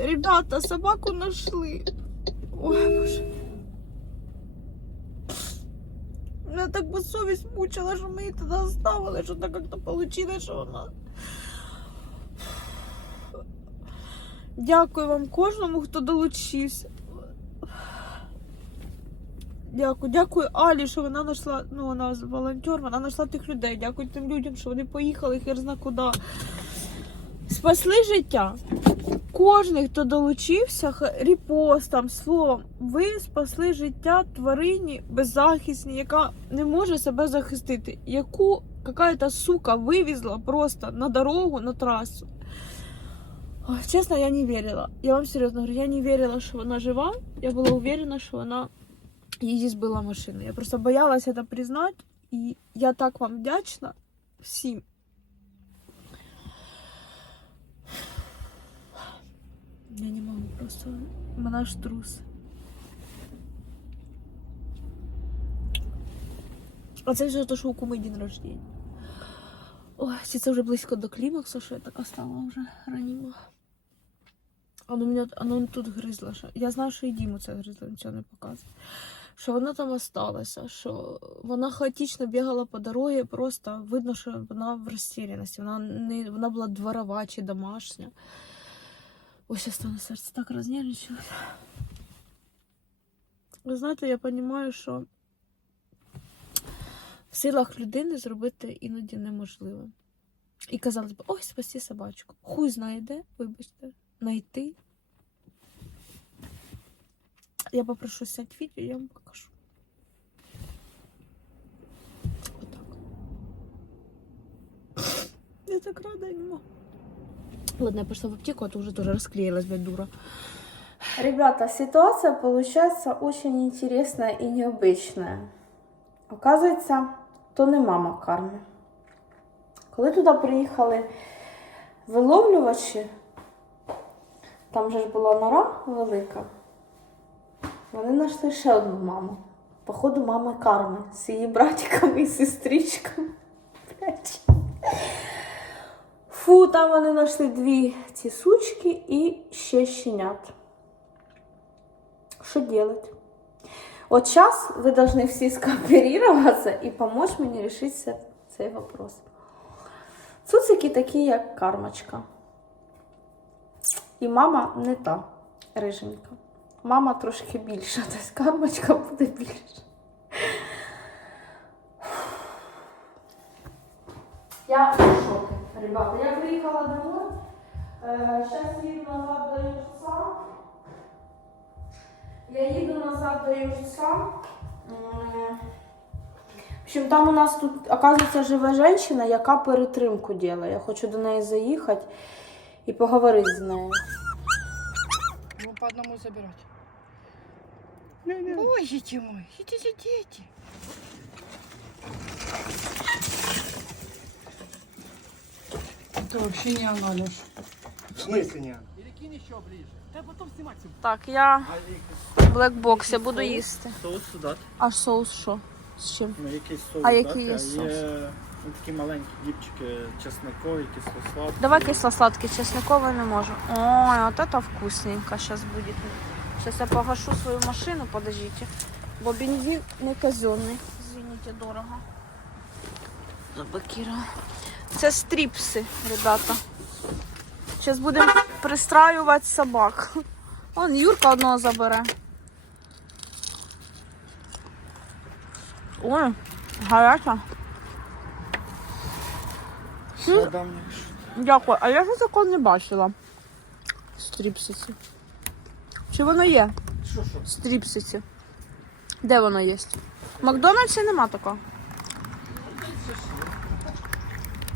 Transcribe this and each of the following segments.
Ребята, собаку нашли. Ой, боже. Мене так би совість мучила, що ми її туди оставили, що так як-то вийшло, що вона. Дякую вам кожному, хто долучився. Дякую, дякую Алі, що вона знайшла, ну вона волонтер, вона знайшла тих людей. Дякую тим людям, що вони поїхали хер зна куди. Спасли життя. Кожний, хто долучився, репостом, словом, ви спасли життя тварині беззахисній, яка не може себе захистити, яку какая-то сука вивезла просто на дорогу, на трасу. Ой, чесно, я не вірила. Я вам серйозно говорю, я не вірила, що вона жива. Я була уверена, що вона її збила машина. Я просто боялася це признати. І я так вам вдячна всім. Я не можу просто. Аж трус. А це вже то, що у куми день рождення. Ой, це вже близько до клімаксу, що я така стала вже раніма. Оно мене оно тут гризло. Що... Я знаю, що і Діму це гризло, нічого не показує. Що вона там осталася, що вона хаотично бігала по дорозі, просто видно, що вона в розтіряності. Вона не вона була дворова чи домашня. Ось я стане серце так рознервничалось. Ви знаєте, я розумію, що в силах людини зробити іноді неможливо. І казали б, ой, спасти собачку. Хуй знає де, вибачте, знайти. Я попрошу снять відео, я вам покажу. Отак. Я так рада могу. Ладно, я пошла в аптеку, а то уже тоже расклеилась, блядь, дура. Ребята, ситуация получается очень интересная и необычная. Оказується, то не мама карми. Коли туди приїхали виловлювачі, там же ж була нора велика, вони знайшли ще одну маму. Походу, мами карми з її братиками і сестричками. Фу, там вони знайшли дві ці сучки і ще щенят. Что делать? Вот сейчас вы должны все скооперироваться и помочь мне решить ся- цей вопрос. Цуцики такі, як кармочка. І мама не та риженька. Мама трошки більша, тобто кармочка буде більша. Я ребята. Я приїхала домой. Зараз їду назад до Юрца. Я їду назад до Юрца. В общем, там у нас тут, оказується, живе жінка, яка перетримку робить. Я хочу до неї заїхати і поговорити з нею. Ну, по одному и забирать. Боже мой, идите, дети. Это вообще не анализ. В смысле не? Так, я в блекбоксі буду їсти. Соус сюди. А соус що? З чим? Ну, якийсь соус. А який дати, є соус? Є ну, такі маленькі діпчики чесникові, кисло-сладкі. Давай кисло-сладкий, чесниковий не можу. Ой, вот это вкусненько сейчас будет. Сейчас я погашу свою машину, подождите. Бо бензин не казенный. Извините, дорого. Заблокировала. Це стріпси, ребята. Зараз будемо пристраювати собак. Вон Юрка одного забере. Ой, гаряча. Дякую. А я ж такого не бачила. Стріпсиці. Чи воно є? Що, що? Стріпсиці. Де воно є? В Макдональдсі нема такого.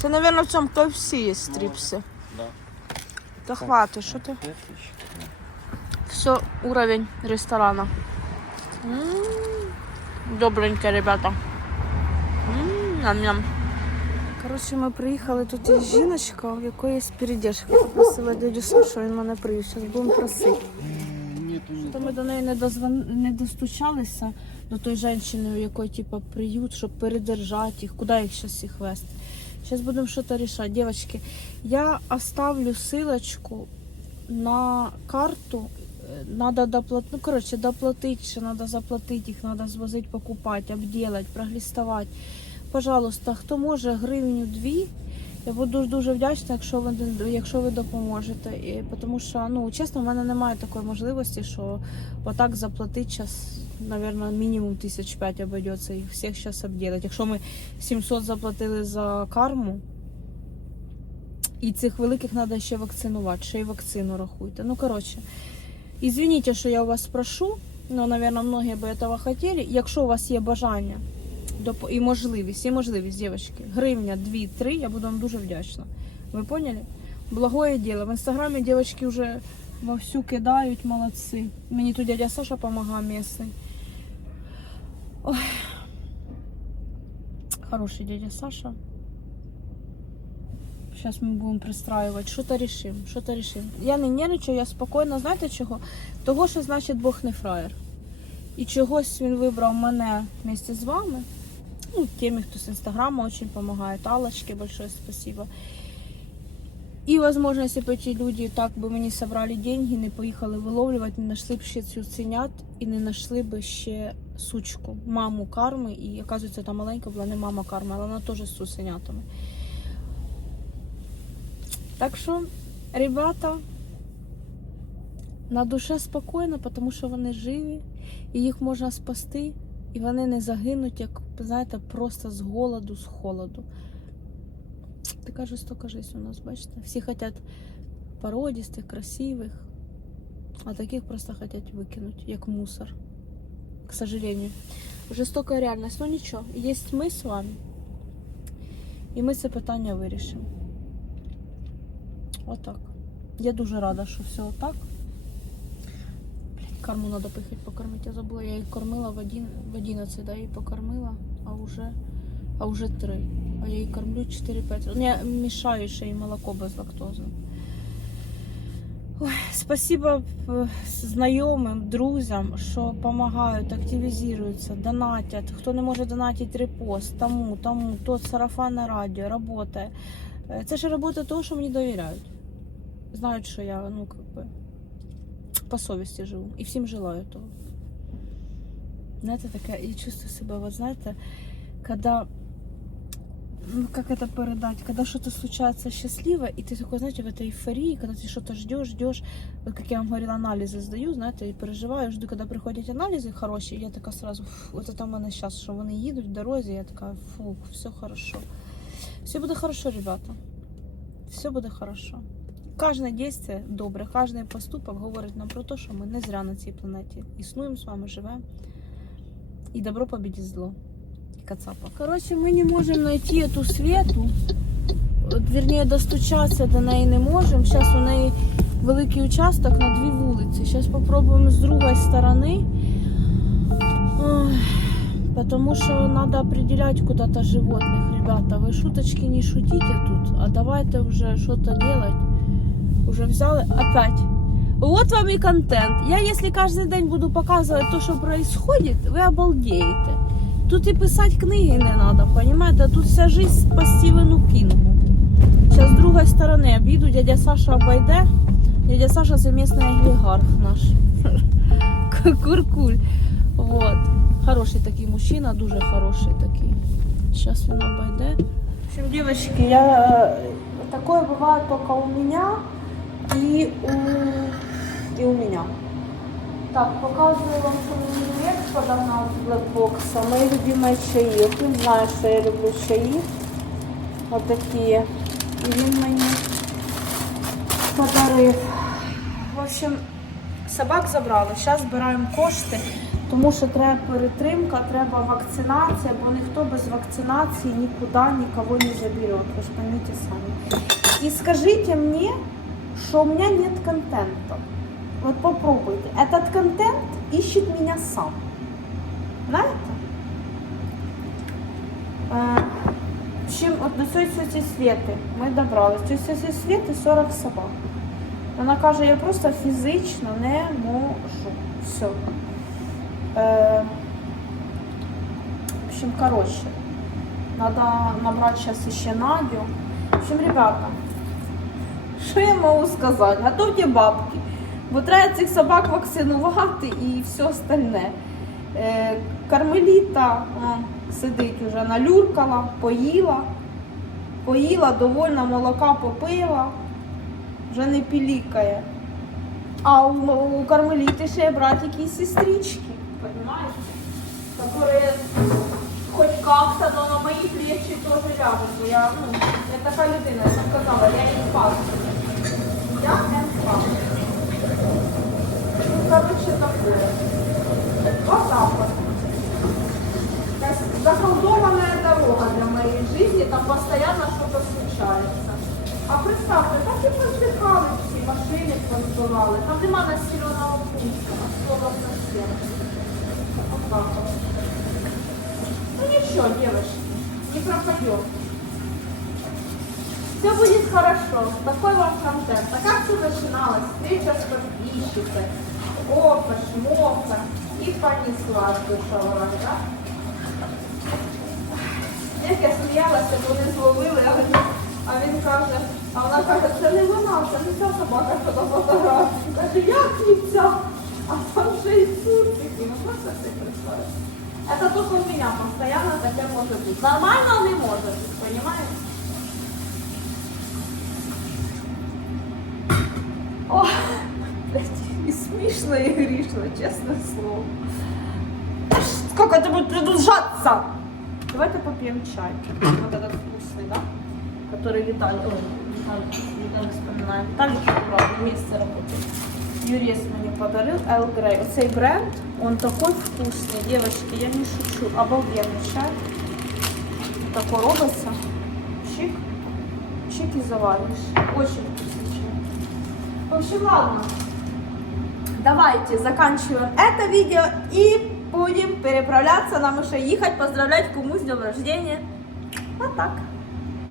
Це, мабуть, в цьому KFC є стріпси. Да. Та хватить, що ти? Все, уровень ресторана. М, Добреньке, ребята. Ням-ням. Коротше, ми приїхали, тут є жіночка, в якої є передержка. Попросила дядю Сашу, він мене привів. Зараз будемо просити. То ми до неї не, дозвон... не достучалися до тої жінки, у якої типу, приют, щоб передержати їх, куди їх зараз їх вести. Зараз будемо щось рішати. Дівчатки, я оставлю силочку на карту е, надо доплатити, ну, коротше, доплатити, ще надо заплатити, їх надо звозити, покупати, обділати, проглістувати. Пожалуйста, хто може гривню дві, я буду дуже вдячна, якщо ви якщо ви допоможете. І, тому що, ну чесно, в мене немає такої можливості, що отак заплатити час, мабуть, мінімум тисяч п'ять обійдеться їх всіх зараз обділати. Якщо ми 700 заплатили за карму, і цих великих треба ще вакцинувати, ще й вакцину рахуйте. Ну, коротше, извините, що я у вас прошу, ну, наверное, многие би этого хотіли. Якщо у вас є бажання і можливість, є можливість, дівчатки, гривня, 2-3, я буду вам дуже вдячна. Ви поняли? Благое дело. В інстаграмі дівчатки вже вовсю кидають, молодці. Мені тут дядя Саша допомагає місний. Ой. Хороший дядя Саша. Сейчас мы будем пристраивать. Что-то решим, что-то решим. Я не нервничаю, я спокійно, знаєте чого? Того, що значить Бог не фраєр. І чогось він вибрав мене вместе з вами. Ну, теми, хто з інстаграма очень помогает. Аллочке большое спасибо. І, возможно, если бы эти люди так би мені собрали деньги, не поїхали виловлювати, не знайшли б ще цю цінят і не знайшли б ще сучку, маму карми. І, оказується, та маленька була не мама карми, але вона теж з цуценятами. Так що, ребята, на душе спокійно, тому що вони живі, і їх можна спасти, і вони не загинуть, як, знаєте, просто з голоду, з холоду. Така жорстока життя у нас, бачите? Всі хочуть породістих, красивих, а таких просто хочуть викинути, як мусор. К сожалению. Жорстока реальність. Ну нічого, є ми з вами. І ми це питання вирішимо. Отак. Я дуже рада, що все отак. Блін, Карму треба поїхати покормити. Я забула, я її кормила в, один, в 11, да, її покормила, а вже, а вже 3. А я її кормлю 4-5 разів. Я мішаю ще й молоко без лактози. Ой, спасибо е, знайомим, друзям, що допомагають, активізуються, донатять. Хто не може донатити репост, тому, тому, тот сарафанне радіо. Е, Це ж робота того, що мені довіряють. Знають, що я, ну, бы, по совісті живу. І всім желаю того. Знаєте, таке, я чувствую себе, вот знаєте, когда ну, как это передать, когда что-то случается счастливо, и ты такой, знаете, в этой эйфории, когда ты что-то ждешь, ждешь, вот как я вам говорила, анализы сдаю, знаете, и переживаю, жду, когда приходят анализы хорошие, я така сразу, фу, вот это у мене сейчас, що вони їдуть в дорозі, я така, фу, все хорошо. Все буде хорошо, ребята. Все буде хорошо. Кожне дійство добре, кожен поступок говорить нам про те, що ми не зря на цій планеті існуємо з вами, живемо. І добро побідить зло. Кацапа. Короче, мы не можем найти эту свету. От, Вернее, достучатися до неї не можемо. Зараз у неї великий участок на дві вулиці. Зараз спробуємо з другої сторони. Ой, Потому что надо определять куда-то животных, ребята. Вы шуточки не шутите тут, а давайте уже что-то делать. Уже взяли опять. Вот вам и контент. Я если каждый день буду показывать то, что происходит, вы обалдеете. Тут і писати книги не треба, понимаете? Тут вся жизнь по Стівену Кінгу. Зараз з другої сторони обіду, дядя Саша обійде. Дядя Саша це місний олігарх наш. Куркуль. Вот. Хороший такий мужчина, дуже хороший такий. Сейчас він обійде. В общем, девочки, я... э, такое бывает только у меня и у, и у меня. Так, показываю вам, что мне Лекс подогнал с блэкбокса. Мои любимые чаи. Ты знаешь, что я люблю чаи. Вот такие. І він мені подарив. В общем, собак забрали. Зараз збираємо кошти, тому що треба перетримка, треба вакцинація, бо ніхто без вакцинації нікуди нікого не забере. Ви ж поймите самі. І скажіть мені, що у мене нет контенту. Вот попробуйте. Этот контент ищет меня сам. Знаєте? Е, Чим от до цієї цієї світи ми добрались. До цієї світи 40 собак. Вона каже, я просто фізично не можу. Все. Е, в общем, коротше, надо набрати зараз ще Надю. В общем, ребята, Що я можу сказати? Готовте бабки. Бо треба цих собак вакцинувати і все остальне. Е, кармеліта о, сидить уже налюркала, поїла, поїла, довольна молока попила, вже не пілікає. А у, у кармеліти ще братики і сестрички, хоть как-то, но на мои плечи тоже ляжут. бо Я, ну, я така людина, я сказала, я емпат. Я емпат. Ну, короче, такое. Вот так вот. Заколдованная дорога для моей жизни, там постоянно что-то случается. А представте, так і поздихали всі, машини позбивали. Там нема населеного пункту, а слова совсем. Вот. Ну ничего, девочки, не пропадем. Все будет хорошо. Такой вам контент. А как все начиналось? Встреча с подписчикой. Опа, шмока. И понеслась душа ворога, да? Як я сміялася, вони зловили, а він, а він каже, а вона каже, це не вона, це не ця собака, що на фотографії. Каже, як не ця? А там ще й цуцики. Ну що це ти представиш? Это только у меня постоянно такое может быть. Нормально не может быть, понимаете? И смешно, и грешно, честное слово. Сколько это будет продолжаться? Давайте попьем чай. Вот этот вкусный, да? Который Виталий, ой, Виталий, Виталий вспоминаем. Виталий Курал вместе работает. Юрец мне подарил Эл Грей. Оцей бренд, он такой вкусный. Девочки, я не шучу. Обалденный чай. Такой робится. Чик. Чик и заваришь. Очень вкусный чай. В общем, ладно. Давайте заканчиваем это видео и будем переправляться. Нам уже ехать поздравлять куму с днем рождения. Вот так.